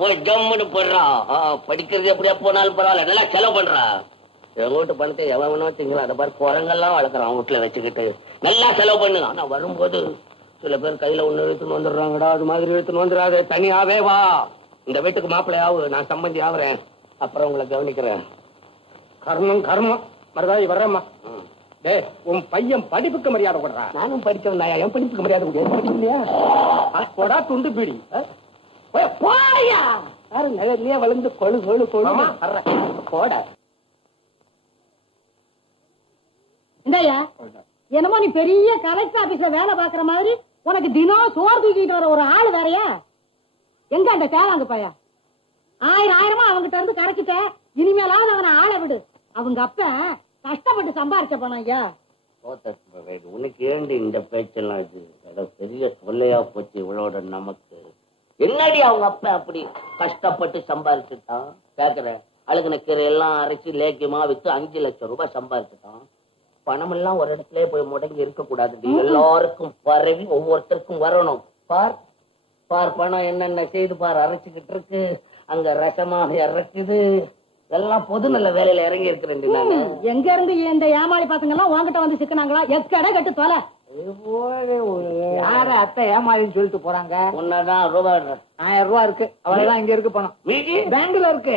போய் ஜம்முன்னு போடுறா. படிக்கிறது எப்படியா போனாலும் பரவாயில்ல, நல்லா செலவு பண்றா. எங்க வீட்டு பணத்தை எவனோ திங்களா அதை பாரு குரங்கெல்லாம் வளர்க்குறான் வீட்டுல வச்சுக்கிட்டு. நல்லா செலவு பண்ணு. ஆனா வரும்போது சில பேர் கையில ஒண்ணு இழுத்துன்னு வந்துடுறாங்கடா. அது மாதிரி இழுத்துன்னு வந்துடாது, தனியாவே வா. இந்த வீட்டுக்கு மாப்பிள்ளை ஆகு, நான் சம்பந்தி ஆகுறேன், அப்புறம் உங்களை கவனிக்கிறேன். கர்மம் கர்மம். மருதாயி வர்றேம்மா. டே, உன் பையன் படிப்புக்கு மரியாதை கொடுறா. நானும் படிச்சவன், என் படிப்புக்கு மரியாதை கொடுக்க இல்லையா? போடா துண்டு பீடி. போயா நிலையிலேயே வளர்ந்து கொழு கொழு கொழு போட. இந்தாயா, என்னமோ நீ பெரிய கலெக்டர் ஆபீஸ்ல வேலை பாக்குற மாதிரி உனக்கு தினம் சோறு தூக்கிட்டு வர ஒரு ஆள் வேறையா? எங்க அந்த தேவாங்க பையா? ஆயிரமா அவங்கிட்ட இருந்து கரைச்சிட்ட. இனிமேலாவது அவனை ஆளை விடு. அவங்க அப்ப கஷ்டப்பட்டு சம்பாரிச்ச பணம் ஐயா. உனக்கு ஏண்டி இந்த பேச்செல்லாம்? இது பெரிய தொல்லையா போச்சு இவளோட நமக்கு. என்னடி அவங்க அப்ப அப்படி கஷ்டப்பட்டு சம்பாரிச்சுட்டான்? கேக்குறேன், அழுகுன கீரை எல்லாம் அரைச்சு லேக்கியமா வித்து 5 லட்சம் ரூபாய் சம்பாரிச்சுட்டான். பணம் எல்லாம் ஒரு இடத்துல போய் முடங்கி இருக்க கூடாது, எல்லாருக்கும் பரவி ஒவ்வொருத்தருக்கும் வரணும். பார் பார், பணம் என்னென்ன செய்து பார், அரைச்சுக்கிட்டு இருக்கு. அங்க ரசமாக இறக்குது. எல்லாம் பொது நல்ல வேலையில இறங்கி இருக்கிறேன். எங்க இருந்து இந்த ஏமாளி பசங்க எல்லாம் உங்ககிட்ட வந்து சிக்கினாங்களா? எக்கடை கட்டு தொலை. யார அத்தை ஏமாளின்னு சொல்லிட்டு போறாங்க? உன்னதான் ரூபாய் 1000 ரூபாய் இருக்கு, அவ்வளவுதான் இங்க இருக்கு பணம். பேங்க்ல இருக்கு.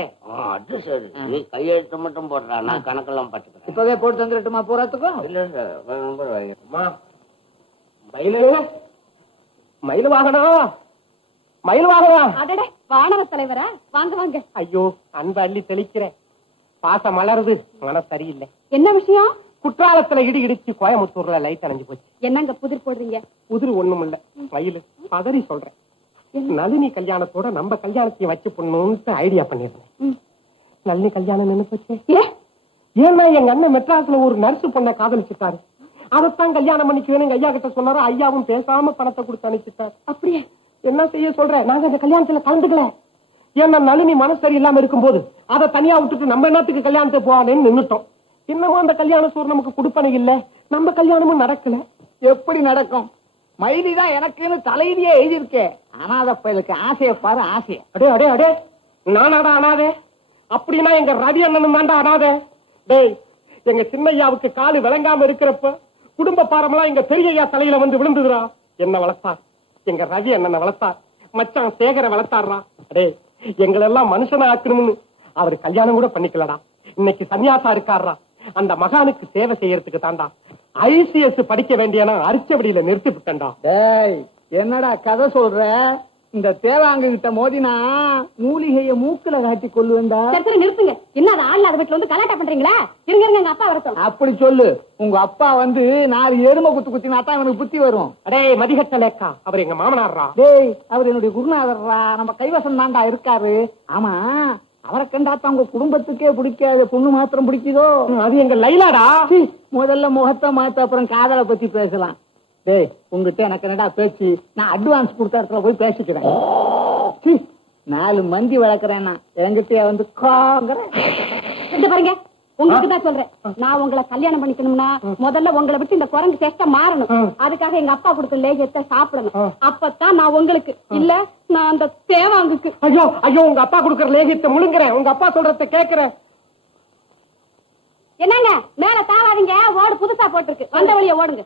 அது சரி, நீ கையெழுத்து மட்டும் போடுறா, நான் கணக்கெல்லாம் பாத்துக்கிறேன். இப்பவே போட்டு தந்துட்டுமா பூராத்துக்கும்? இல்ல மயிலு மயில் வாகனம், மயில் வாகனம். அடடே, வானவ தலைவர வாங்க வாங்க. ஐயோ, அன்ப அள்ளி தெளிக்கிறேன், பாசம் மலருது, மனசு சரியில்லை. என்ன விஷயம்? குற்றாலத்துல இடி இடிச்சு கோயம்புத்தூர்ல லைட் அணைஞ்சு போச்சு. என்னங்க புதிர் போடுறீங்க? புதிர் ஒண்ணும் இல்ல மயிலு, பதறி சொல்றேன். நளினி கல்யாணத்தோட நம்ம கல்யாணத்தையும் வச்சு பொண்ணுன்னு ஐடியா பண்ணிருந்தேன். நளினி கல்யாணம் நின்னு போச்சு. ஏன்னா எங்க அண்ணன் மெட்ராஸ்ல ஒரு நர்ஸ் பொண்ணை காதலிச்சுட்டாரு. அதைத்தான் கல்யாணம் பண்ணிக்குவேன்னு ஐயா கிட்ட சொன்னாரு. ஐயாவும் பேசாம பணத்தை கொடுத்து அனுப்பிச்சிட்டாரு. அப்படியே என்ன செய்ய சொல்றேன், நாங்க இந்த கல்யாணத்துல கலந்துக்கல. ஏன்னா நளினி மனசு சரி இல்லாம இருக்கும்போது அதை தனியா விட்டுட்டு நம்ம என்னத்துக்கு கல்யாணத்தை போவானேன்னு நின்னுட்டோம். என்னமோ அந்த கல்யாண சோறு நமக்கு கொடுப்பனை இல்ல, நம்ம கல்யாணமும் நடக்கல. எப்படி நடக்கும்? மயிலிதான் எனக்குன்னு தலையிலேயே எழுதியிருக்கேன். அனாதை பயலுக்கு ஆசைய பாரு, ஆசைய. அடே அடே அடே, நானாடா அனாதே? அப்படின்னா எங்க ரவி அண்ணனும் தாண்டா அனாதே. டேய், எங்க சின்னையாவுக்கு காலு விளங்காம இருக்கிறப்ப குடும்ப பாரமெல்லாம் எங்க பெரியய்யா தலையில வந்து விழுந்துதுரா. என்ன வளர்த்தார்? எங்க ரவி அண்ணனை வளர்த்தார், மச்சான் சேகரை வளர்த்தாரா. அடே, எங்களெல்லாம் மனுஷனா ஆக்கணும்னு அவர் கல்யாணம் கூட பண்ணிக்கலடா. இன்னைக்கு சன்னியாசா இருக்காரா. அந்த மகானுக்கு சேவை செய்யறதுக்கு தாண்டா ICS படிக்க வேண்டியனா அரிச்சபடியில நிறுத்தி விட்டேன்டா. டேய், என்னடா கதை சொல்ற? இந்த தேவாங்க கிட்ட மோதினா மூலிகைய மூக்குல காட்டி கொள்ளுவேண்டா. சரி நிறுத்துங்க. என்ன அது ஆள் அதை வீட்டுல வந்து கலாட்டா பண்றீங்களா? இருங்க எங்க அப்பா வரட்டும். அப்படி சொல்லு. உங்க அப்பா வந்து 4 எருமை குத்தினா தான் அவனுக்கு புத்தி வரும். அடே மதிகட்டலேக்கா, அவர் எங்க மாமனார்ரா. டேய், அவர் என்னுடைய குருநாதர்ரா, நம்ம கைவசம் தாண்டா இருக்காரு. ஆமா, அவரை கண்டாத்தான் உங்க குடும்பத்துக்கே பிடிக்காத பொண்ணு மாத்திரம் பிடிக்குதோ? அது எங்க லைலாடா. முதல்ல முகத்தை மாத்த, அப்புறம் காதலை பத்தி பேசலாம். டேய், உங்ககிட்ட எனக்கு என்னடா பேச்சு? நான் அட்வான்ஸ் கொடுத்த இடத்துல போய் பேசிக்கிறேன். 4 மந்தி வளர்க்கறேன், என்கிட்ட வந்து பாருங்க, உங்களுக்கு தான் சொல்றேன். நான் உங்களை கல்யாணம் பண்ணிக்கணும்னா முதல்ல உங்களை விட்டு இந்த குரங்கு சேஷ்ட மாறணும். அதுக்காக எங்க அப்பா கொடுத்த லேகியத்தை சாப்பிடணும். அப்பதான் நான் உங்களுக்கு, இல்ல நான் அந்த தேவாங்குக்கு. ஐயோ ஐயோ, உங்க அப்பா கொடுக்கற லேகியத்தை முழுங்குறேன். உங்க அப்பா சொல்றத கேக்குறேன். என்னங்க மேல தாவாதீங்க, ஓடு புதுசா போட்டிருக்கு, வந்த வழிய ஓடுங்க.